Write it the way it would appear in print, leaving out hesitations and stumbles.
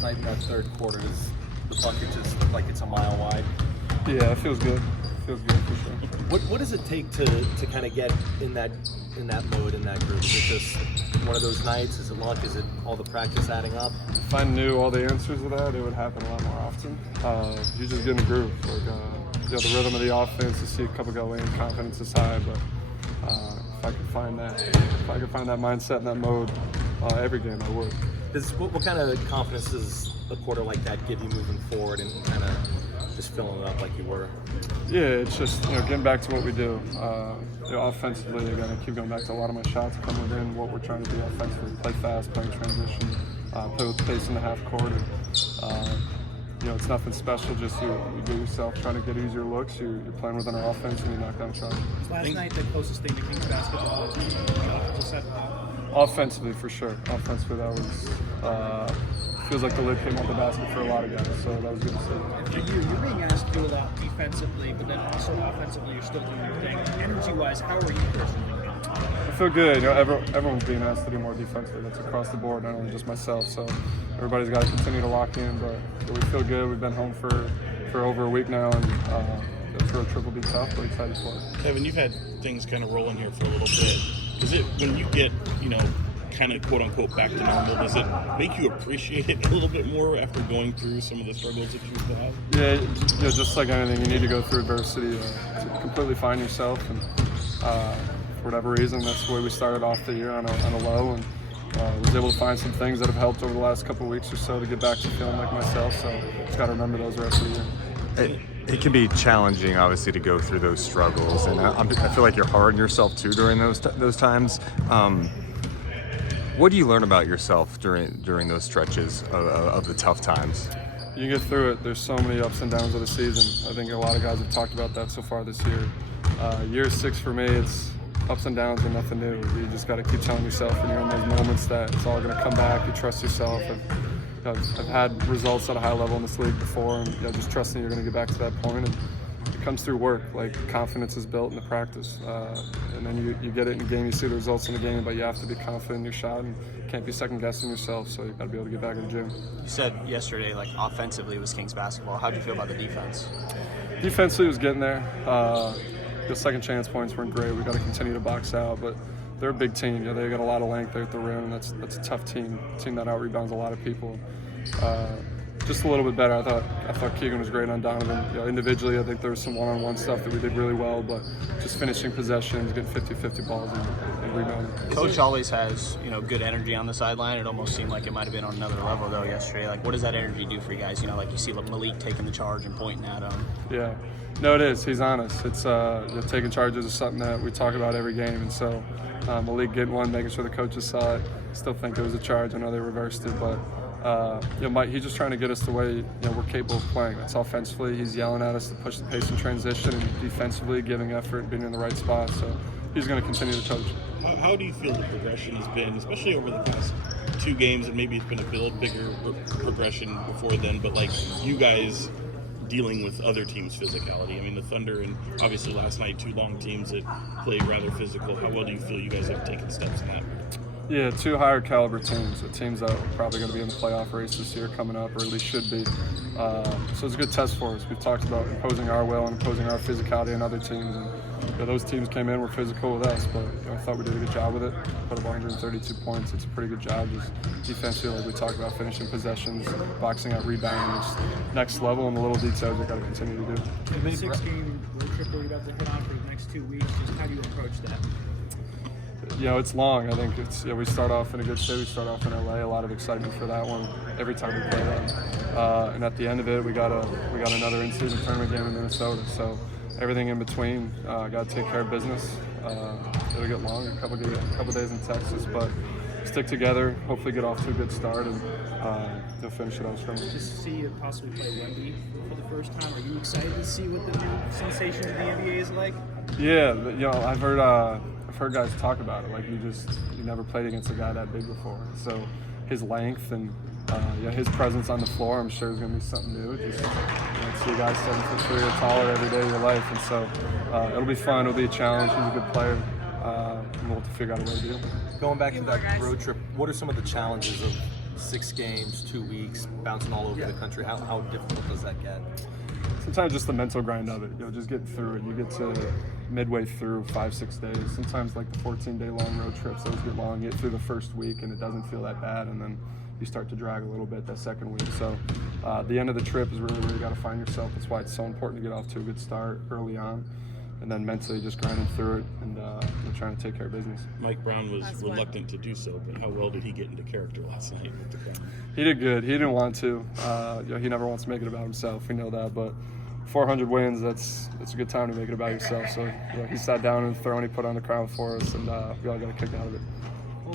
last night in that third quarter, does the bucket just look like it's a mile wide? Yeah, it feels good. Feels good for sure. What does it take to kind of get in that mode, in that group? Is it just one of those nights? Is it luck? Is it all the practice adding up? If I knew all the answers to that, it would happen a lot more often. You just get in a groove. Like, the rhythm of the offense, you see a couple go in, confidence is high, but if I could find that mindset and that mode every game, I would. What kind of confidence does a quarter like that give you moving forward and kind of just filling it up like you were? Yeah, it's just getting back to what we do. Offensively, again, I keep going back to a lot of my shots come within what we're trying to do offensively. Play fast, play in transition, play with pace in the half court. It's nothing special. Just you do yourself trying to get easier looks. You're playing within our offense and you knock down shots. Last night, the closest thing to Kings basketball was the offensive side of the ball. Offensively, for sure. Offensively, that was feels like the lid came off the basket for a lot of guys, so that was good to see. And for you, you're being asked to do a lot defensively, but then also offensively, you're still doing your thing. Energy-wise, how are you personally? I feel good. Everyone's being asked to do more defensively. That's across the board, not only just myself. So everybody's got to continue to lock in, but we feel good. We've been home for over a week now, and the road trip will be tough, but excited for it. Kevin, you've had things kind of rolling here for a little bit. Is it when you get, kind of quote-unquote back to normal, does it make you appreciate it a little bit more after going through some of the struggles that you've had? Yeah, just like anything, you need to go through adversity to completely find yourself. And for whatever reason, that's the way we started off the year on a low, and was able to find some things that have helped over the last couple of weeks or so to get back to feeling like myself. So just got to remember those the rest of the year. It can be challenging, obviously, to go through those struggles, and I feel like you're hard on yourself too during those times. What do you learn about yourself during those stretches of the tough times? You get through it. There's so many ups and downs of the season. I think a lot of guys have talked about that so far this year. Year 6 for me, it's ups and downs and nothing new. You just got to keep telling yourself when you're in those moments that it's all going to come back. You trust yourself. I've had results at a high level in this league before, and just trusting you're going to get back to that point. And it comes through work. Like, confidence is built in the practice, and then you get it in the game. You see the results in the game, but you have to be confident in your shot and can't be second guessing yourself. So you got to be able to get back in the gym. You said yesterday, offensively was Kings basketball. How do you feel about the defense? Defensively was getting there. The second chance points weren't great. We got to continue to box out, but they're a big team. They got a lot of length there at the rim, and that's a tough team. A team that out rebounds a lot of people. Just a little bit better. I thought Keegan was great on Donovan. Individually, I think there was some one-on-one stuff that we did really well, but just finishing possessions, getting 50-50 balls and rebounding. Coach always has, good energy on the sideline. It almost seemed like it might have been on another level though yesterday. What does that energy do for you guys? You see Malik taking the charge and pointing at him. Yeah. No, it is. He's honest. It's taking charges is something that we talk about every game, and so Malik getting one, making sure the coaches saw it. Still think it was a charge. I know they reversed it, but Mike, he's just trying to get us the way we're capable of playing. That's offensively. He's yelling at us to push the pace in transition, and defensively giving effort and being in the right spot. So he's going to continue to coach. How do you feel the progression has been, especially over the past 2 games, and maybe it's been a bigger progression before then, but you guys dealing with other teams' physicality? I mean, the Thunder and obviously last night, 2 long teams that played rather physical. How well do you feel you guys have taken steps in that? Yeah, 2 higher caliber teams, teams that are probably going to be in the playoff race this year coming up, or at least should be. So it's a good test for us. We've talked about imposing our will and imposing our physicality on other teams, and those teams came in, were physical with us, but I thought we did a good job with it. Put up 132 points. It's a pretty good job. Just defensively, like we talked about, finishing possessions, boxing out, rebounding, just next level, and the little details we got to continue to do. The 6-game road trip we're about to hit on for the next 2 weeks, just how do you approach that? It's long. I think it's we start off in a good city. We start off in LA. A lot of excitement for that one every time we play them. And at the end of it, we got another in-season tournament game in Minnesota. So everything in between, got to take care of business. It'll get long. A couple days in Texas, but stick together. Hopefully, get off to a good start, and they'll finish it out strong. Just to see you possibly play Wemby for the first time. Are you excited to see what the new sensation of the NBA is like? Yeah, I've heard guys talk about it. You never played against a guy that big before. So his length and his presence on the floor, I'm sure is going to be something new. Just see a guy 7'3" or taller every day of your life, and so it'll be fun. It'll be a challenge. He's a good player, and we'll have to figure out a way to do it. Going back to that road trip, what are some of the challenges of 6 games, 2 weeks, bouncing all over the country. How difficult does that get? Sometimes just the mental grind of it, just getting through it. You get to midway through 5-6 days. Sometimes like the 14-day long road trips, those get long. You get through the first week and it doesn't feel that bad, and then you start to drag a little bit that second week. So the end of the trip is really where you got to find yourself. That's why it's so important to get off to a good start early on, and then mentally just grinding through it and trying to take care of business. Mike Brown was reluctant to do so, but how well did he get into character last night with the crowd? He did good. He didn't want to. He never wants to make it about himself. We know that, but 400 wins, that's a good time to make it about yourself. So he sat down and the throne he put on the crown for us, and we all got a kick out of it.